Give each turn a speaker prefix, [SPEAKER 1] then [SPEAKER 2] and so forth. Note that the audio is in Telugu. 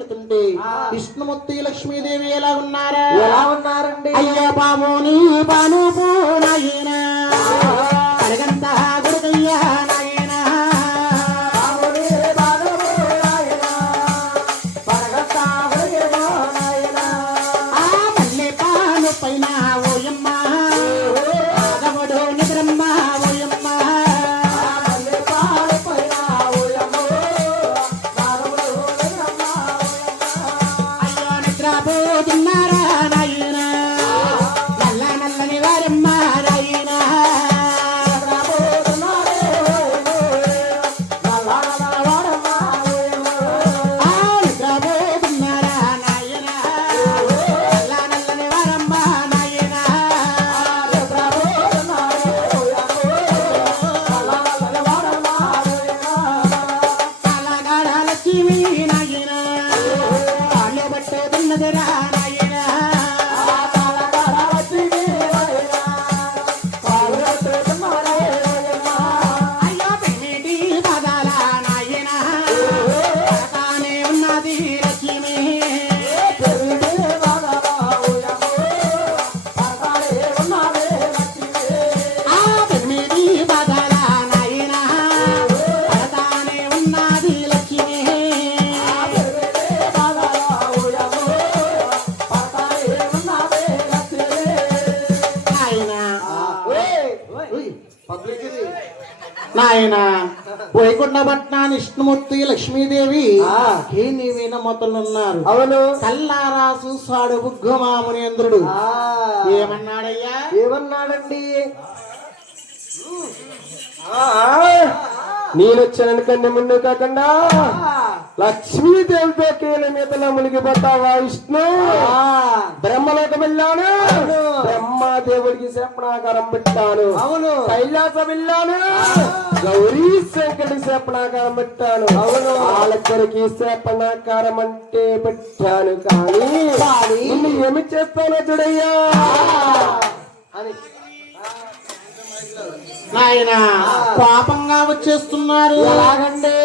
[SPEAKER 1] వెళ్తుంటే విష్ణుమూర్తి లక్ష్మీదేవి ఎలా ఉన్నారా?
[SPEAKER 2] ఎలా ఉన్నారండి?
[SPEAKER 1] అయ్యా బామోని బాను será, será. నాయన వైకుంఠపట్నాన్ని విష్ణుమూర్తి లక్ష్మీదేవి నీవైన మొదలున్నారు
[SPEAKER 2] అవును.
[SPEAKER 1] కల్లారా చూసాడు బుగ్గమామునేంద్రుడు
[SPEAKER 2] ఆ,
[SPEAKER 1] ఏమన్నాడయ్యా?
[SPEAKER 2] ఏమన్నాడండి? నేను వచ్చాను కన్నా ముందు కాకుండా లక్ష్మీదేవితో కీల మీదలో మునిగిపోతావా విష్ణు? బ్రహ్మలోకం వెళ్ళాను. బ్రహ్మాదేవుడికి శపనాకారం పెట్టాను. అవును. కైలాసం వెళ్ళాను గౌరీ శంకరుడికి శపనాకారం పెట్టాను. అవును. వాళ్ళిద్దరికి శపనాకారం అంటే పెట్టాను కానీ నిన్ను ఏమి చేస్తానో చూడయ్యా. అని
[SPEAKER 1] నాయన పాపంగా వచ్చేస్తున్నారు.
[SPEAKER 2] ఎలాగండి?